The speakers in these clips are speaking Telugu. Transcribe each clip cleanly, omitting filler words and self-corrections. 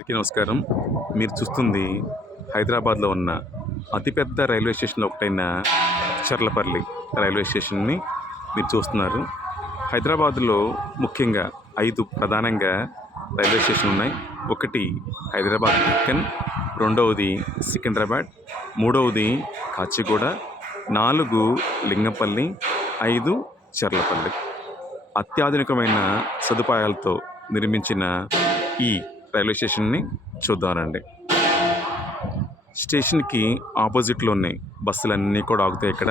అందరికీ నమస్కారం. మీరు చూస్తుంది హైదరాబాద్లో ఉన్న అతిపెద్ద రైల్వే స్టేషన్లో ఒకటైన చర్లపల్లి రైల్వే స్టేషన్ని మీరు చూస్తున్నారు. హైదరాబాద్లో ముఖ్యంగా 5 ప్రధానంగా రైల్వే స్టేషన్లు ఉన్నాయి. ఒకటి హైదరాబాద్ డెక్కన్, రెండవది సికింద్రాబాద్, మూడవది కాచిగూడ, 4 లింగంపల్లి, 5 చర్లపల్లి. అత్యాధునికమైన సదుపాయాలతో నిర్మించిన ఈ రైల్వే స్టేషన్ని చూద్దామండి. స్టేషన్కి ఆపోజిట్లోనే బస్సులన్నీ కూడా ఆగుతాయి ఇక్కడ.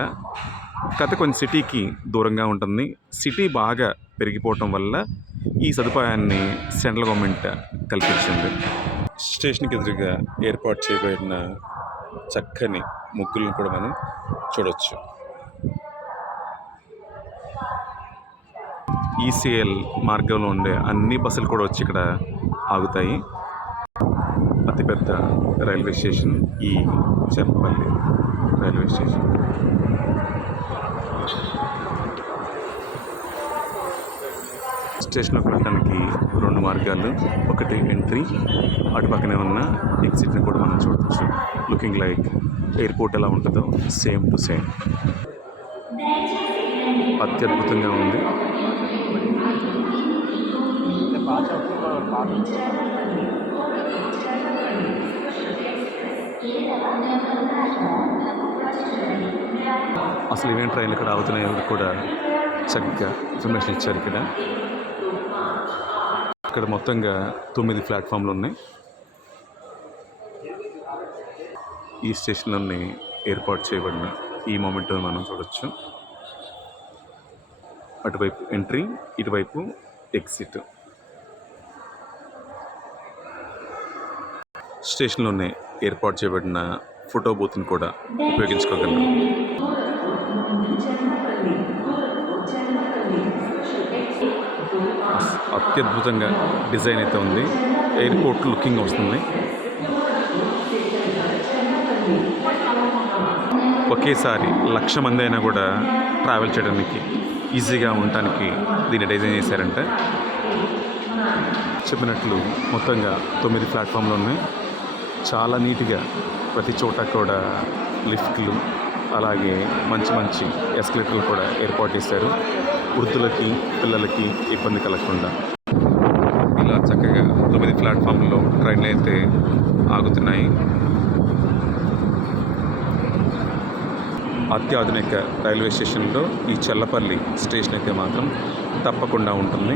కాకపోతే కొంచెం సిటీకి దూరంగా ఉంటుంది. సిటీ బాగా పెరిగిపోవటం వల్ల ఈ సదుపాయాన్ని సెంట్రల్ గవర్నమెంట్ కల్పించింది. స్టేషన్కి ఎదురుగా ఏర్పాటు చేయబడిన చక్కని ముగ్గులను కూడా మనం చూడవచ్చు. ఈసీఎల్ మార్గంలో ఉండే అన్ని బస్సులు కూడా వచ్చి ఇక్కడ ఆగుతాయి. అతిపెద్ద రైల్వే స్టేషన్ ఈ చర్లపల్లి రైల్వే స్టేషన్. స్టేషన్లోకి వెళ్ళడానికి 2 మార్గాలు. ఒకటి ఎంట్రీ, అటుపక్కనే ఉన్న ఎగ్జిట్ని కూడా మనం చూడవచ్చు. లుకింగ్ లైక్ ఎయిర్పోర్ట్ ఎలా ఉంటుందో సేమ్ టు సేమ్. అత్యద్భుతంగా ఉంది. అసలు ఏమేమి ట్రైన్లు ఇక్కడ ఆగుతున్నాయో కూడా చక్కగా ఇన్ఫర్మేషన్ ఇచ్చారు. ఇక్కడ మొత్తంగా 9 ప్లాట్ఫామ్లు ఉన్నాయి. ఈ స్టేషన్లోనే ఏర్పాటు చేయబడిన ఈ మూమెంట్ మనం చూడవచ్చు. అటువైపు ఎంట్రీ, ఇటువైపు ఎగ్జిట్. స్టేషన్లోనే ఏర్పాటు చేయబడిన ఫోటో బూత్ని కూడా ఉపయోగించుకోగలం. అత్యద్భుతంగా డిజైన్ అయితే ఉంది. ఎయిర్పోర్ట్ లుకింగ్ వస్తుంది. ఒకేసారి 1,00,000 మంది అయినా కూడా ట్రావెల్ చేయడానికి ఈజీగా ఉండటానికి దీన్ని డిజైన్ చేశారంటే. చెప్పినట్లు మొత్తంగా 9 ప్లాట్ఫామ్లు ఉన్నాయి. చాలా నీట్గా ప్రతి చోట కూడా లిఫ్ట్లు, అలాగే మంచి మంచి ఎస్కలేటర్లు కూడా ఏర్పాటు చేశారు. వృద్ధులకి, పిల్లలకి ఇబ్బంది కలగకుండా ఇలా చక్కగా 9 ప్లాట్ఫామ్లో ట్రైన్లు అయితే ఆగుతున్నాయి. అత్యాధునిక రైల్వే స్టేషన్లో ఈ చర్లపల్లి స్టేషన్ అయితే మాత్రం తప్పకుండా ఉంటుంది.